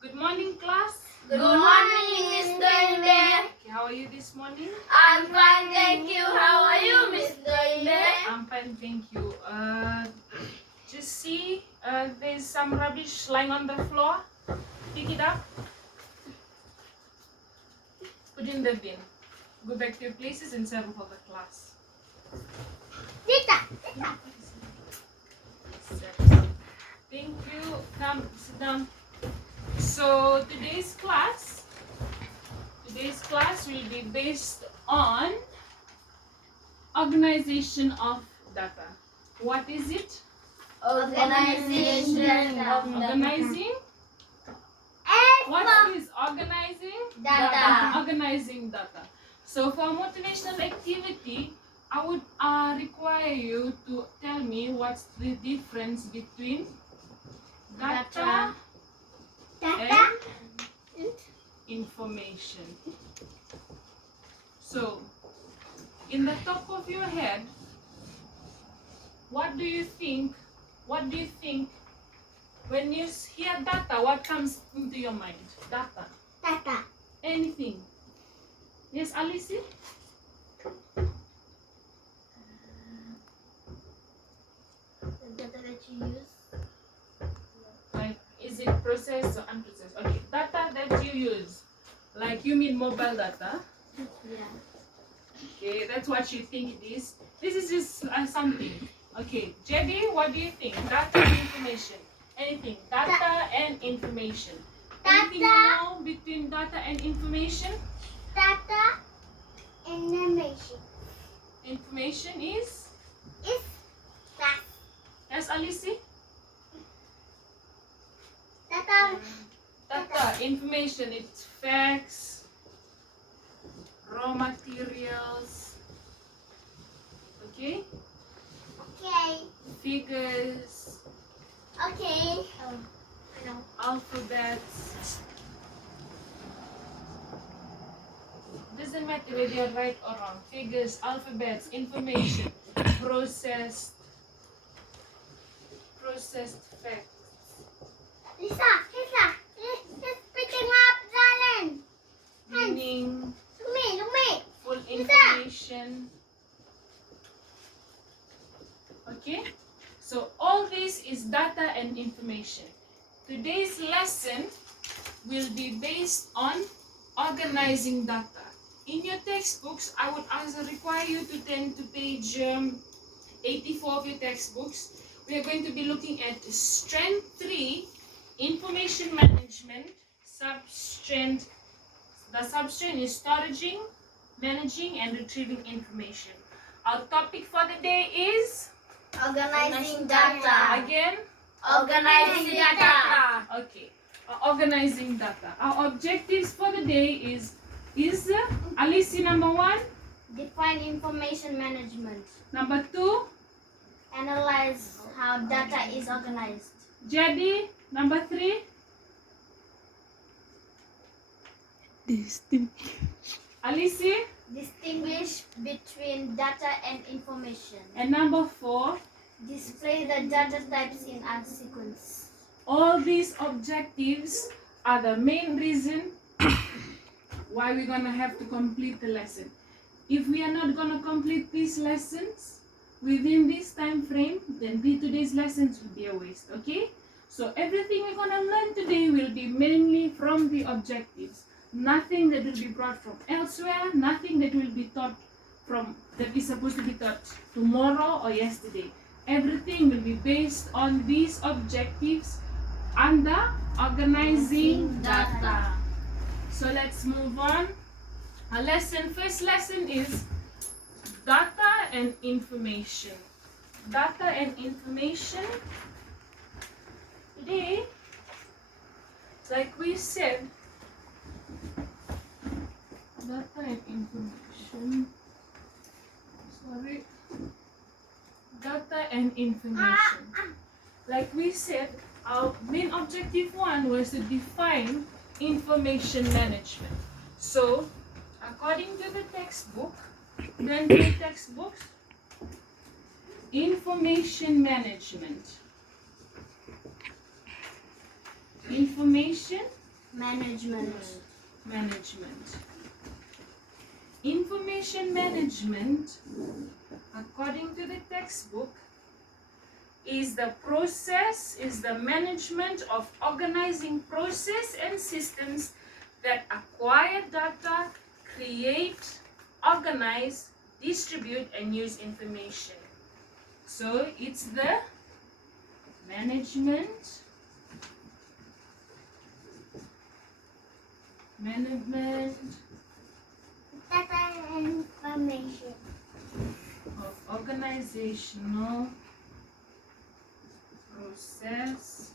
Good morning, class. Good morning, Mr. Imbe. Okay, how are you this morning? I'm fine, thank you. How are you, Mr. Imbe? I'm fine, thank you. Just see, there's some rubbish lying on the floor. Pick it up. Put in the bin. Go back to your places and serve for the class. Tita. Thank you. Come, sit down. So today's class will be based on organization of data. What is it? Organization of Organizing. What is organizing? data. Organizing data. So for motivational activity, I would require you to tell me what's the difference between data and information. So, in the top of your head, what do you think? What do you think when you hear data? What comes into your mind? Data. Data. Anything. Yes, Alice? The data that you use. Like, is it processed or unprocessed? Okay, data that you use. Like, you mean mobile data? Yeah. Okay, that's what you think it is. This is just something. Okay, JD, what do you think? Data and information. Anything. Data and information. Anything you know between data and information? Data animation. Information is? Is that Yes, Alice? data? Data, information, it's facts, raw materials, okay? Okay. Figures, Okay. I know. alphabets. Doesn't matter whether you're right or wrong. Figures, alphabets, information, processed facts. Lisa, let's picking up, darling. Meaning, Look me. full information. Okay? So all this is data and information. Today's lesson will be based on organizing data. In your textbooks, I would also require you to turn to page 84 of your textbooks. We are going to be looking at strength 3, information management, substrand. The substrand is storaging, managing, and retrieving information. Our topic for the day is Organizing data. again. Organizing data. Okay, organizing data. Our objectives for the day is Alice, number 1, Define information management. number 2, Analyze how data is organized. Jadi, number 3, Alice, Distinguish between data and information. and number 4. Display the data types in a sequence. All these objectives are the main reason why we're gonna have to complete the lesson. If we are not gonna complete these lessons within this time frame, then today's lessons will be a waste, okay? So everything we're gonna learn today will be mainly from the objectives. Nothing that will be brought from elsewhere, nothing that will be taught from, that is supposed to be taught tomorrow or yesterday. Everything will be based on these objectives under organizing data. So let's move on. Our first lesson is data and information. Data and information. Today, like we said, data and information. Sorry. Data and information. Like we said, our main objective 1 was to define information management. So, according to the textbook, then the textbooks, information management. Information Management. Management. Information management, according to the textbook, is the management of organizing process and systems that acquire data, create, organize, distribute, and use information. So it's the management Data and information. of organizational process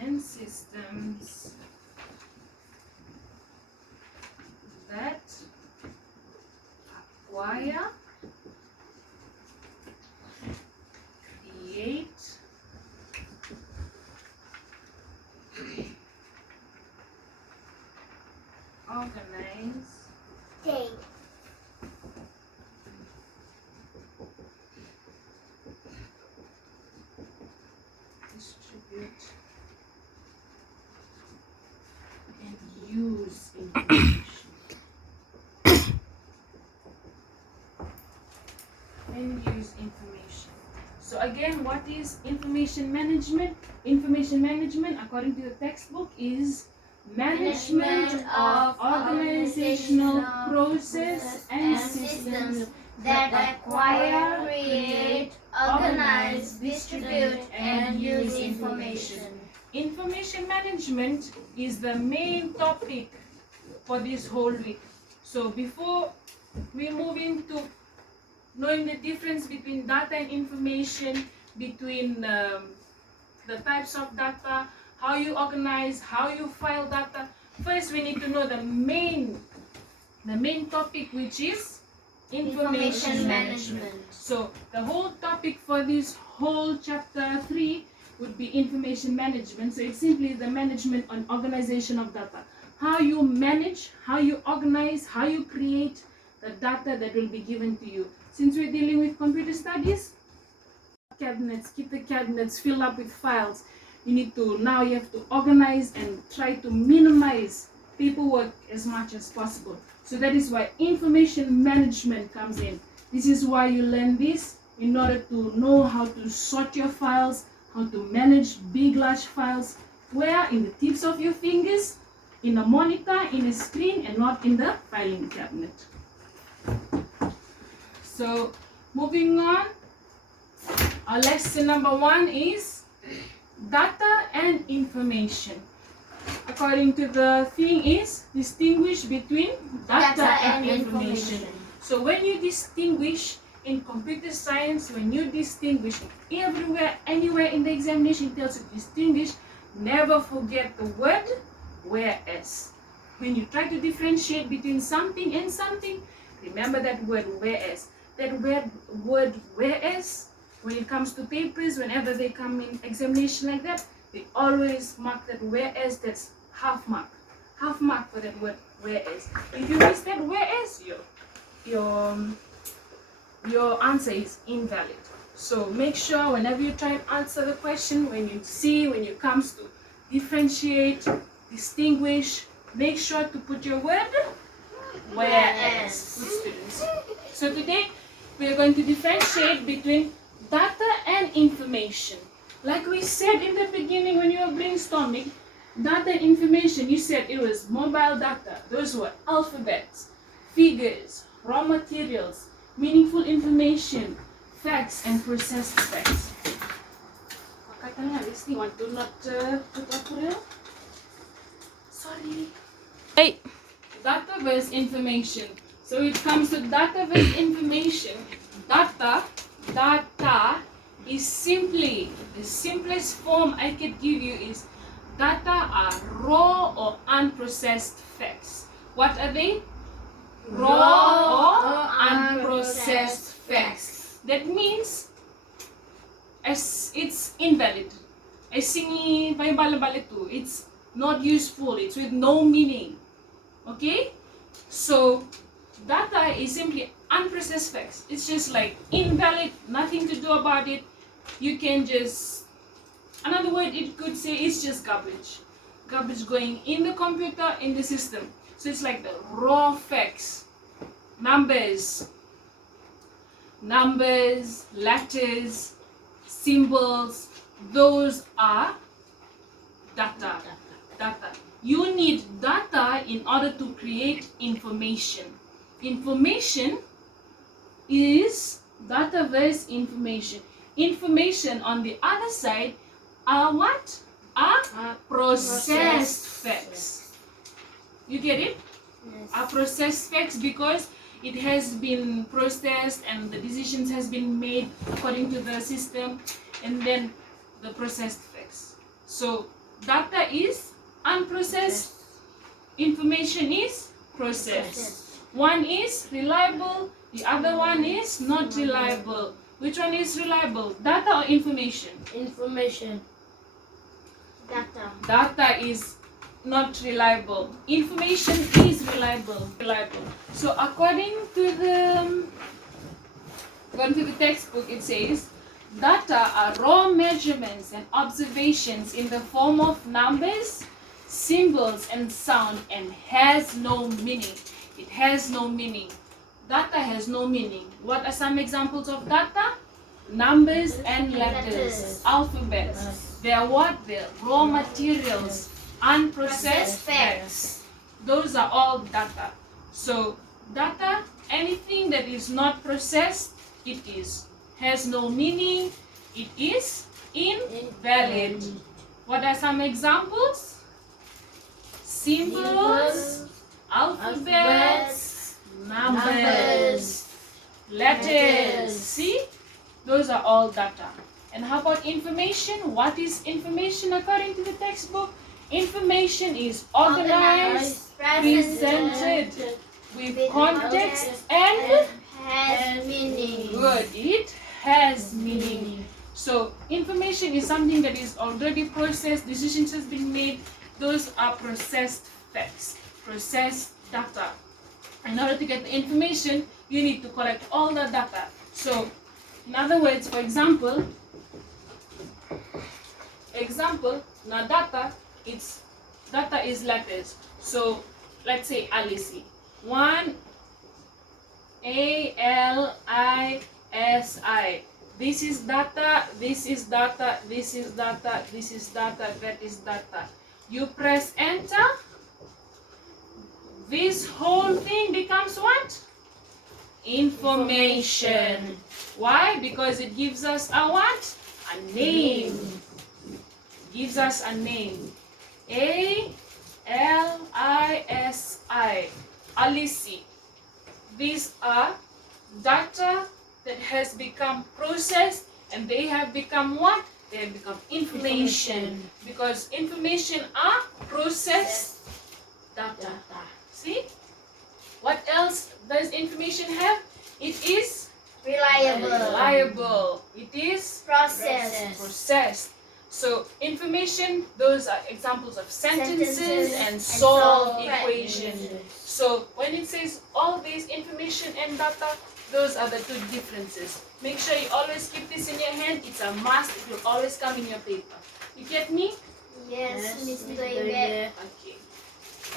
and systems that acquire, create, organize, Take. distribute, and use information. And use information. So again, what is information management? Information management, according to the textbook, is management of organizational process and systems that acquire, create, organize, distribute, and use information. Information management is the main topic for this whole week. So before we move into knowing the difference between data and information, between the types of data, how you organize, how you file data, first we need to know the main topic, which is information management. So the whole topic for this whole chapter 3 would be information management. So it's simply the management and organization of data. How you manage, how you organize, how you create the data that will be given to you. Since we're dealing with computer studies, cabinets, keep the cabinets filled up with files. You have to organize and try to minimize paperwork as much as possible. So that is why information management comes in. This is why you learn this, in order to know how to sort your files, how to manage big, large files, where in the tips of your fingers, in a monitor, in a screen, and not in the filing cabinet. So moving on, our lesson number 1 is data and information. According to the thing is distinguish between data and information. So when you distinguish in computer science, when you distinguish everywhere, anywhere in the examination it tells you to distinguish, never forget the word whereas. When you try to differentiate between something and something, remember that word whereas. That word whereas, when it comes to papers, whenever they come in examination like that, they always mark that whereas, that's half mark. Half mark for that word whereas. If you miss that whereas, your answer is invalid. So make sure whenever you try and answer the question, when you comes to differentiate, distinguish, make sure to put your word whereas. Good students. So today we are going to differentiate between data and information. Like we said in the beginning when you were brainstorming, data and information, you said it was mobile data. Those were alphabets, figures, raw materials, meaningful information, facts, and processed facts. This thing want to not put up real? Sorry. Hey. Data versus information. So it comes to data versus information. Data is simply, the simplest form I could give you is data are raw or unprocessed facts. What are they? Raw or unprocessed facts. That means as it's invalid. It's not useful. It's with no meaning. Okay? So data is simply unprocessed facts. It's just like invalid, nothing to do about it. You can just, another Another word it could say is just garbage. Garbage going in the computer, in the system. So it's like the raw facts. Numbers, letters, symbols, those are data. You need data in order to create information. Information is data versus information. Information on the other side are what? Are processed facts. You get it? Yes. Are processed facts because it has been processed and the decisions has been made according to the system, and then the processed facts. So data is unprocessed, information is processed. One is reliable, the other one is not reliable. Which one is reliable? Data or information? Information. Data. Data is not reliable. Information is reliable. So according to the textbook, it says data are raw measurements and observations in the form of numbers, symbols, and sound, and has no meaning. It has no meaning. Data has no meaning. What are some examples of data? Numbers and letters, alphabets. They are what? They are raw materials, unprocessed facts. Those are all data. So data, anything that is not processed, it has no meaning, it is invalid. What are some examples? Symbols, alphabets, numbers, letters. See? Those are all data. And how about information? What is information according to the textbook? Information is organized, presented with context, and has meaning. good. It has meaning. So information is something that is already processed, decisions has been made. Those are processed facts, processed data. In order to get the information, you need to collect all the data. So in other words, for example, now data is letters. So let's say Alice. 1 ALISI. This is data, this is data, this is data, this is data, that is data. You press enter, this whole thing becomes what? Information. Why? Because it gives us a what? A name. Gives us a name. ALISI. Alice. These are data that has become processed, and they have become what? They have become information. Because information are processed data. See? What else does information have? It is reliable. It is processed. So information, those are examples of sentences and solved equations. So when it says all these information and data, those are the two differences. Make sure you always keep this in your hand. It's a must. It will always come in your paper. You get me? Yes, Miss Doige. Okay.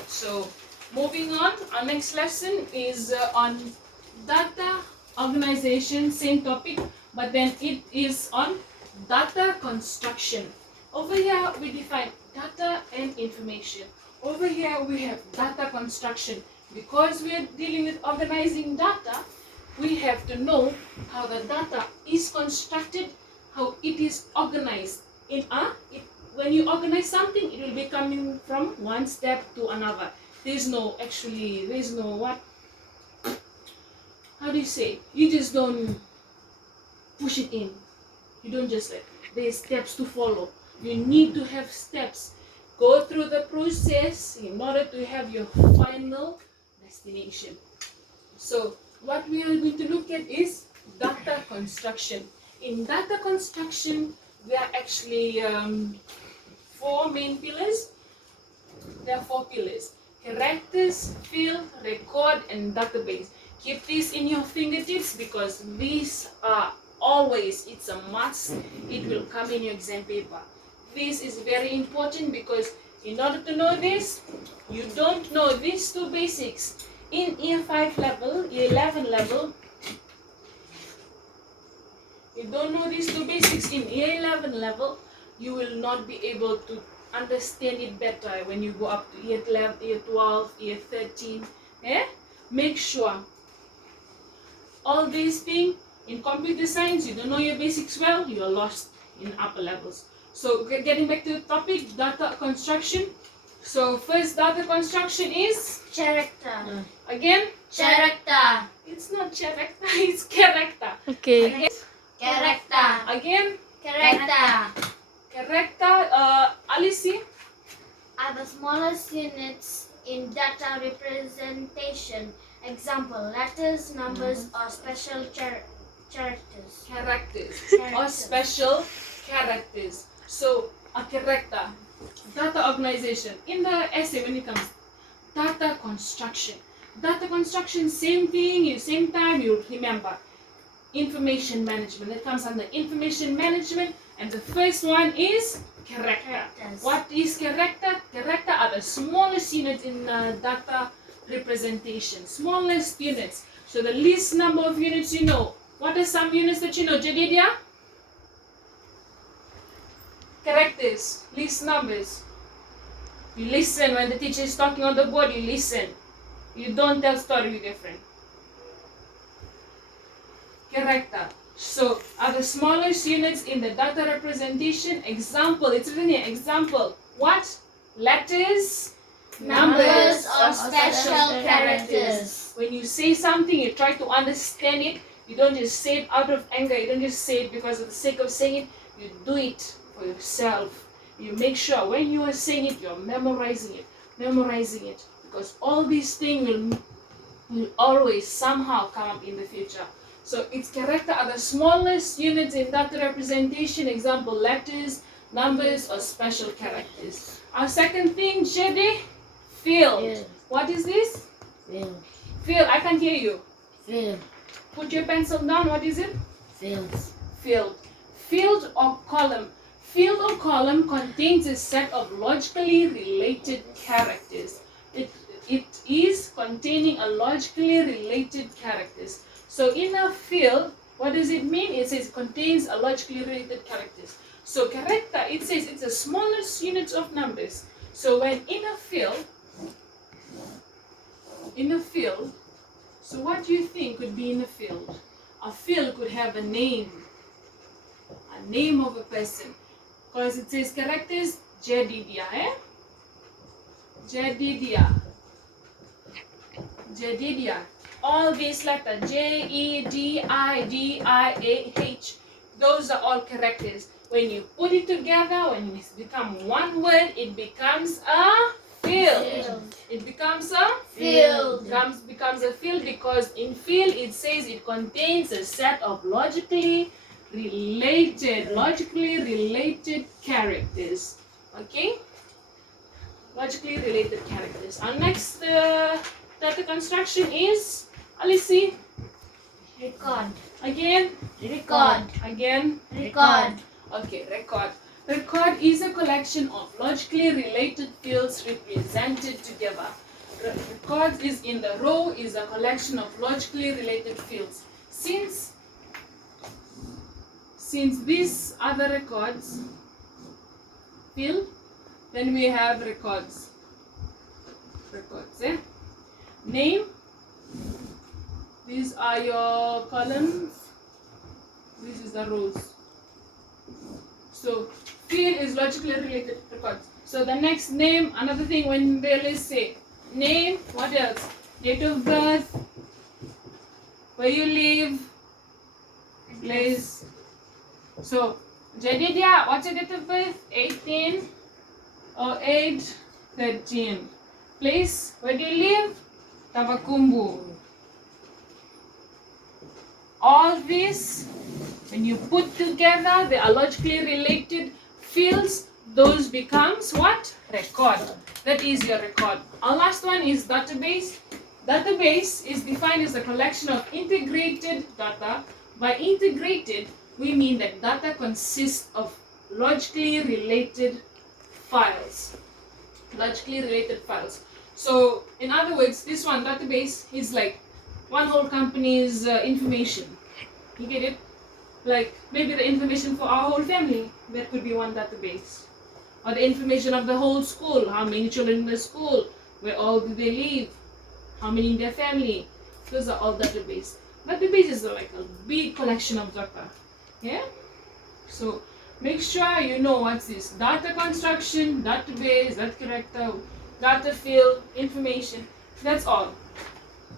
So moving on, our next lesson is on data organization, same topic, but then it is on data construction. Over here we define data and information. Over here we have data construction. Because we are dealing with organizing data, we have to know how the data is constructed, how it is organized. When you organize something, it will be coming from one step to another. There's no what? How do you say? You just don't push it in. You don't just there's steps to follow. You need to have steps. Go through the process in order to have your final destination. So what we are going to look at is data construction. In data construction, there are actually 4 main pillars. There are 4 pillars: characters, field, record, and database. Keep this in your fingertips because these are always, it's a must. It will come in your exam paper. This is very important because in order to know this, you don't know these two basics in year 5 level, year 11 level. You don't know these two basics in year 11 level, you will not be able to understand it better when you go up to year 11, year 12, year 13. Make sure all these things in computer science, you don't know your basics well, you're lost in upper levels. So getting back to the topic, data construction. So first data construction is Character. again, Character. it's not character, it's character. Okay. Again, Character. again, Character. character. Alicia. Are the smallest units in data representation. Example, letters, numbers, or special characters. Characters or Characters. special characters. So a character, data organization. In the essay, when it comes data construction, same thing, same time you remember. Information management, that comes under information management, and the first one is character. Characters. What is character? Character are the smallest units in data representation. Smallest units. So the least number of units you know. What are some units that you know, Jadidia? Characters, least numbers. You listen when the teacher is talking on the board, you listen. You don't tell story with your friend. Character. So are the smallest units in the data representation. Example, it's written here, example. What? Letters, Numbers or special characters. When you say something, you try to understand it. You don't just say it out of anger. You don't just say it because of the sake of saying it. You do it for yourself. You make sure when you are saying it, you're memorizing it. Because all these things will always somehow come up in the future. So its character are the smallest units in data representation. Example, letters, numbers, or special characters. Our second thing, Shede, field. Field. What is this? Field. Field. I can't hear you. Field. Put your pencil down. What is it? Fields. Field. Field or column. Field or column contains a set of logically related characters. It is containing a logically related characters. So in a field, what does it mean? It says it contains a logically related characters. So character, it says it's the smallest unit of numbers. So when in a field, so what do you think could be in a field? A field could have a name of a person. Because it says characters, Jadidia, Jadidia. All these letters, Jedidih, those are all characters. When you put it together, when it becomes one word, it becomes a field. It becomes a Field. becomes a field because in field it says it contains a set of logically related characters. Okay? Logically related characters. Our next data construction is Alicia. Record. Again. Record. Again. Record. Okay, record. Record is a collection of logically related fields represented together. Records is in the row is a collection of logically related fields. Since these other records field, then we have records. Name. These are your columns. This is the rows. So field is logically related records. So the next name, another thing when they say name, what else? Date of birth, where you live, place. So Jadidia, what's your date of birth? 18/08/13. Place, where do you live? Tavakumbu. All these, when you put together, they are logically related fields. Those becomes what? Record. That is your record. Our last one is database. Database is defined as a collection of integrated data. By integrated, we mean that data consists of logically related files. Logically related files. So in other words, this one database is like one whole company's information. You get it? Like maybe the information for our whole family, that could be one database. Or the information of the whole school, how many children in the school, where all do they live, how many in their family. Those are all database. Databases are like a big collection of data. Yeah? So make sure you know what's this. Data construction, database, data character, data field, information. That's all.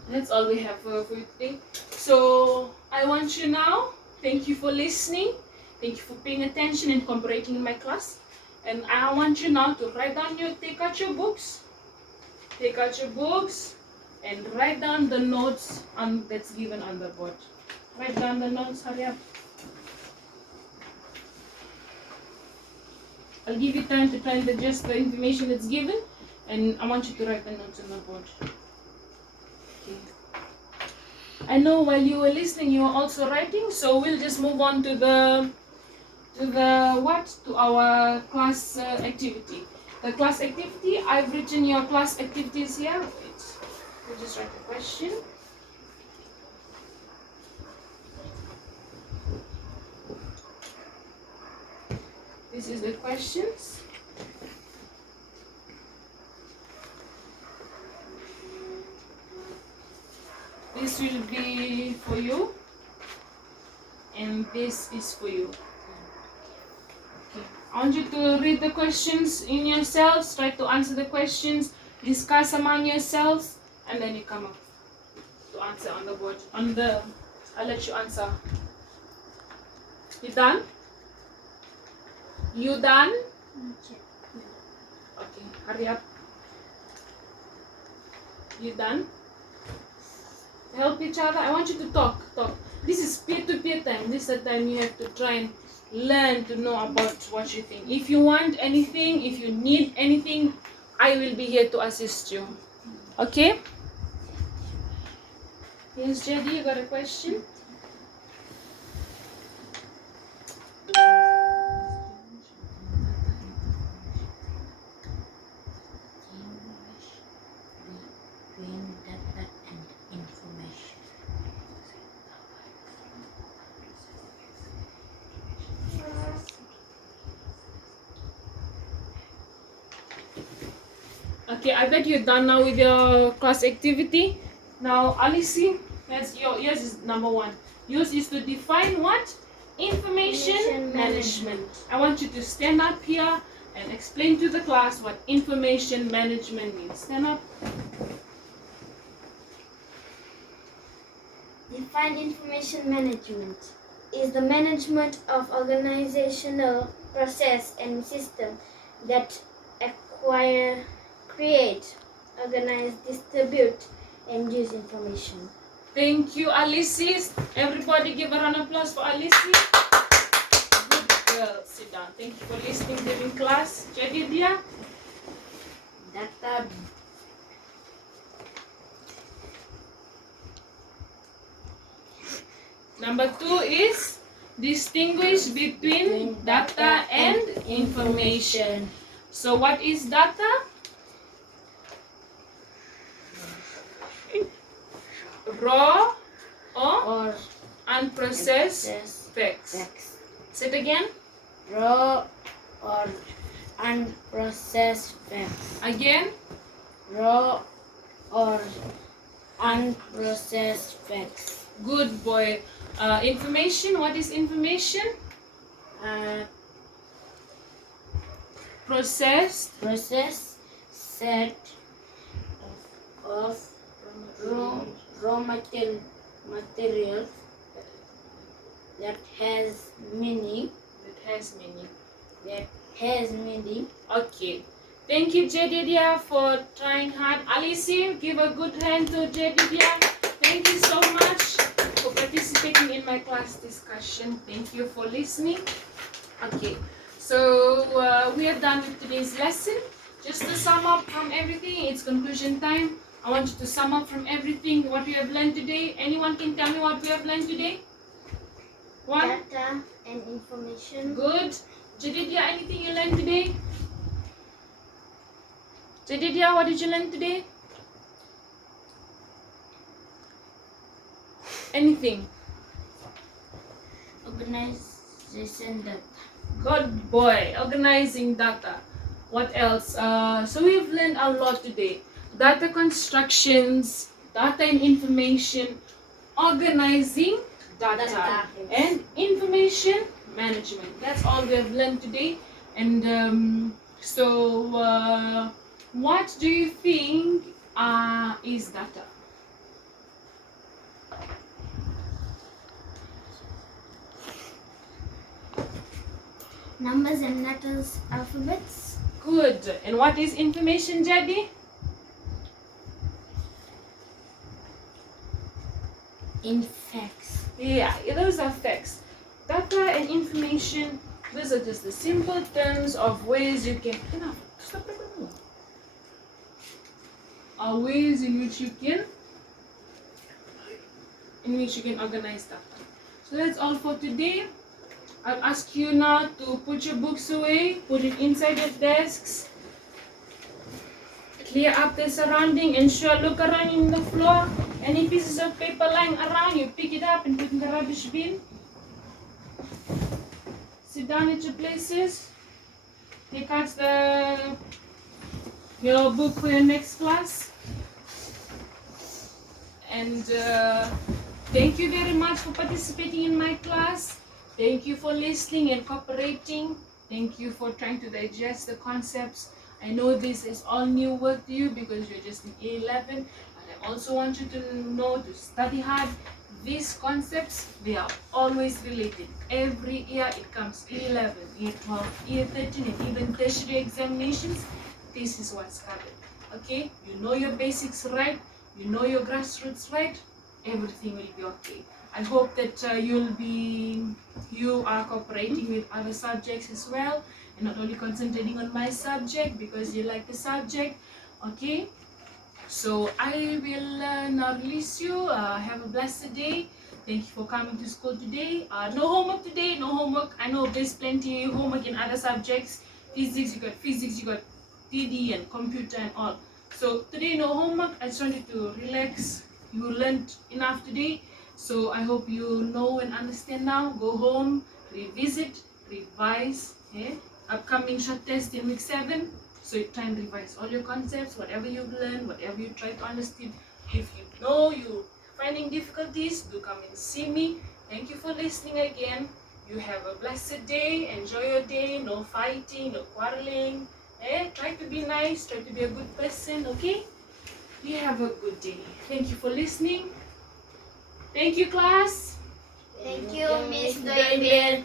That's all we have for you today. So I want you now, thank you for listening. Thank you for paying attention and cooperating in my class. And I want you now to take out your books. Take out your books and write down the notes that's given on the board. Write down the notes, hurry up. I'll give you time to try and digest the information that's given, and I want you to write the notes on the board. Okay. I know while you were listening, you were also writing, so we'll just move on to our class activity. The class activity, I've written your class activities here. Wait, we'll just write the question. This is the questions. This will be for you, and this is for you. Okay. I want you to read the questions in yourselves, try to answer the questions, discuss among yourselves, and then you come up to answer on the board. I'll let you answer. You done? You done? Okay, hurry up. You done? Help each other. I want you to talk. This is peer-to-peer time. This is the time you have to try and learn to know about what you think. If you want anything, if you need anything, I will be here to assist you. Okay? Yes, JD, you got a question? Okay, I bet you're done now with your class activity. Now, Alice, yours is number 1. Yours is to define what? Information management. I want you to stand up here and explain to the class what information management means. Stand up. Define information management is the management of organizational process and system that acquire, create, organize, distribute, and use information. Thank you, Alice. Everybody give a round of applause for Alice. Good girl. Sit down. Thank you for listening during class. Jadi dia. Data. Number 2 is distinguish between data and information. So what is data? Raw or unprocessed facts. Say it again. Raw or unprocessed facts. Again. Raw or unprocessed facts. Good boy. Information. What is information? Processed set of raw materials that has meaning. Okay. Thank you, Jedidia, for trying hard. Alice, give a good hand to Jedidia. Thank you so much for participating in my class discussion. Thank you for listening. Okay. So we are done with today's lesson. Just to sum up from everything, it's conclusion time. I want you to sum up from everything what we have learned today. Anyone can tell me what we have learned today? One. Data and information. Good. Jadidia, anything you learned today? Jadidia, what did you learn today? Anything? Organization data. Good boy. Organizing data. What else? So we've learned a lot today. Data constructions, data and information, organizing data, and information management. That's all we have learned today. And what do you think is data? Numbers and letters, alphabets. Good. And what is information, Jadi? In facts. Yeah, those are facts. Data and information, those are just the simple terms of ways you can ways in which you can organize data. So that's all for today. I'll ask you now to put your books away, put it inside your desks, clear up the surrounding, ensure look around in the floor. Any pieces of paper lying around, you pick it up and put in the rubbish bin. Sit down at your places. Take out your book for your next class. And thank you very much for participating in my class. Thank you for listening and cooperating. Thank you for trying to digest the concepts. I know this is all new work to you because you're just in A11. I also want you to know to study hard. These concepts, they are always related. Every year it comes year 11, year 12, year 13, and even tertiary examinations. This is what's covered. Okay? You know your basics right. You know your grassroots right. Everything will be okay. I hope that you are cooperating with other subjects as well, and not only concentrating on my subject because you like the subject. Okay? So I will now release you. Have a blessed day. Thank you for coming to school today. No homework today, no homework. I know there's plenty of homework in other subjects. Physics, you got TD and computer and all. So today no homework. I just want you to relax. You learned enough today. So I hope you know and understand now. Go home, revisit, revise. Okay? Upcoming short test in week 7. So you try and revise all your concepts, whatever you've learned, whatever you try to understand. If you know you're finding difficulties, do come and see me. Thank you for listening again. You have a blessed day. Enjoy your day. No fighting, no quarreling. Try to be nice. Try to be a good person. Okay? You have a good day. Thank you for listening. Thank you, class. Thank you, Miss Doibel.